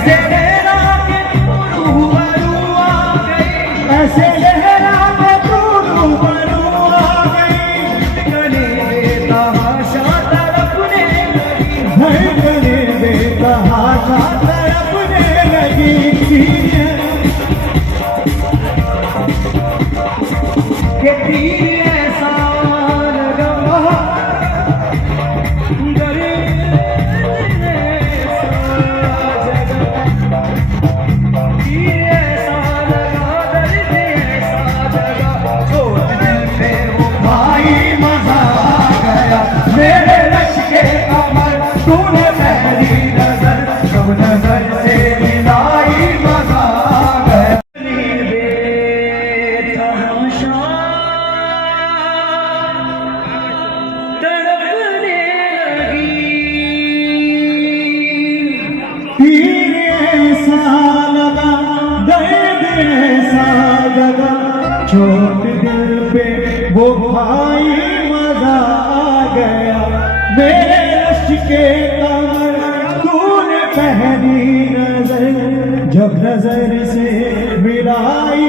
ऐसे लहरा के तू रूबरू आ गई, ऐसे लहरा के तू रूबरू आ गई। गले बेतहाशा तड़पने लगी, गले बेतहाशा तड़पने लगी। के तीर ऐसा लगा गले मेरे लश्के कमर तूने पहली नजर सब नजर से मिलाई मजा गया। तड़पने लगी तीर ऐसा लगा दर्द ऐसा लगा चोट दिल पे वो भाई मजा आ गया। मेरे लश्के कमर तूने पहली नजर जब नजर से मिलाई